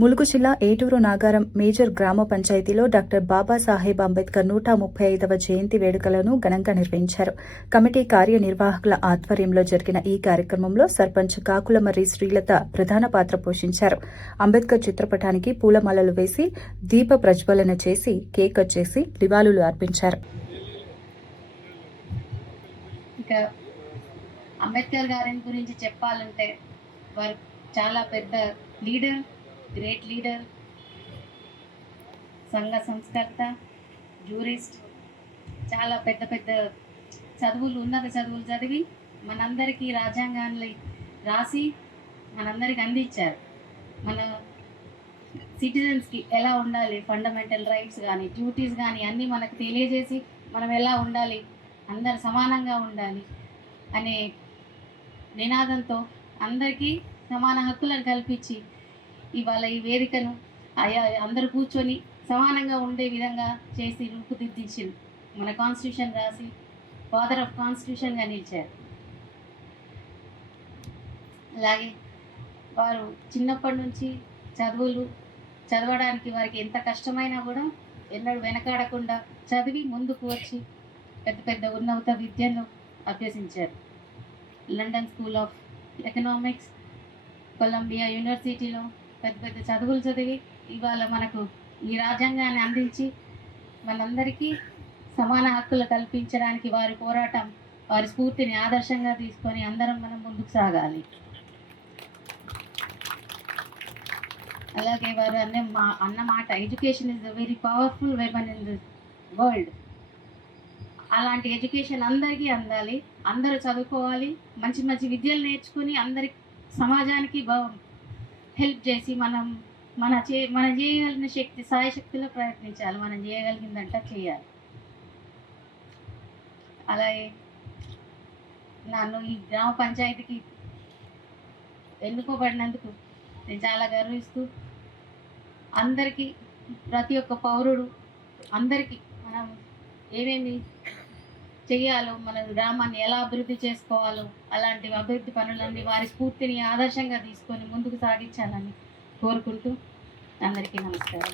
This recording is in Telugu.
ములుగు జిల్లా ఏటూరు నాగారం మేజర్ గ్రామ పంచాయతీలో డాక్టర్ బాబాసాహెబ్ అంబేద్కర్ 135వ జయంతి వేడుకలను ఘనంగా నిర్వహించారు. కమిటీ కార్యనిర్వాహకుల ఆధ్వర్యంలో జరిగిన ఈ కార్యక్రమంలో సర్పంచ్ కాకులమర్రి శ్రీలత ప్రధాన పాత్ర పోషించారు. అంబేద్కర్ చిత్రపటానికి పూలమాలలు వేసి దీప ప్రజ్వలన చేసి కేక్ కట్ చేసి నివాళులు అర్పించారు. అంబేద్కర్ గారి గురించి చెప్పాలంటే వారు చాలా పెద్ద లీడర్, గ్రేట్ లీడర్, సంఘ సంస్కర్త, జూరిస్ట్, చాలా పెద్ద పెద్ద ఉన్నత చదువులు చదివి మనందరికీ రాజ్యాంగాన్ని రాసి మనందరికి అందించారు. మన సిటిజన్స్కి ఎలా ఉండాలి, ఫండమెంటల్ రైట్స్ కానీ డ్యూటీస్ కానీ అన్నీ మనకు తెలియజేసి మనం ఎలా ఉండాలి, అందరు సమానంగా ఉండాలి అనే నినాదంతో అందరికీ సమాన హక్కులను కల్పించి ఇవాళ ఈ వేదికను అందరూ కూర్చొని సమానంగా ఉండే విధంగా చేసి రూపుదిద్దించింది. మన కాన్స్టిట్యూషన్ రాసి ఫాదర్ ఆఫ్ కాన్స్టిట్యూషన్గా నిలిచారు. అలాగే వారు చిన్నప్పటి నుంచి చదవడానికి వారికి ఎంత కష్టమైనా కూడా ఎన్నడూ వెనకాడకుండా చదివి ముందుకు వచ్చి పెద్ద పెద్ద ఉన్నత విద్యను అభ్యసించారు. London school of economics, Columbia యూనివర్సిటీలో పెద్ద పెద్ద చదువులు చదివి ఇవాళ మనకు ఈ రాజ్యాంగాన్ని అందించి మనందరికీ సమాన హక్కులు కల్పించడానికి వారి పోరాటం, వారి స్ఫూర్తిని ఆదర్శంగా తీసుకొని అందరం మనం ముందుకు సాగాలి. అలాగే వారు అన్నమాట education is a very powerful weapon in the world. అలాంటి ఎడ్యుకేషన్ అందరికీ అందాలి, అందరూ చదువుకోవాలి, మంచి మంచి విద్యలు నేర్చుకుని అందరి సమాజానికి హెల్ప్ చేసి మన చేయగలిగిన సాయశక్తిలో ప్రయత్నించాలి. మనం చేయగలిగిందంట చేయాలి. అలాగే నన్ను ఈ గ్రామ పంచాయతీకి ఎన్నుకోబడినందుకు నేను చాలా గర్విస్తూ అందరికీ, ప్రతి ఒక్క పౌరుడు అందరికీ మనం ఏమేమి చెయ్యాలో, మన గ్రామాన్ని ఎలా అభివృద్ధి చేసుకోవాలో అలాంటి అభివృద్ధి పనులన్నీ వారి స్ఫూర్తిని ఆదర్శంగా తీసుకొని ముందుకు సాగించాలని కోరుకుంటూ అందరికీ నమస్కారం.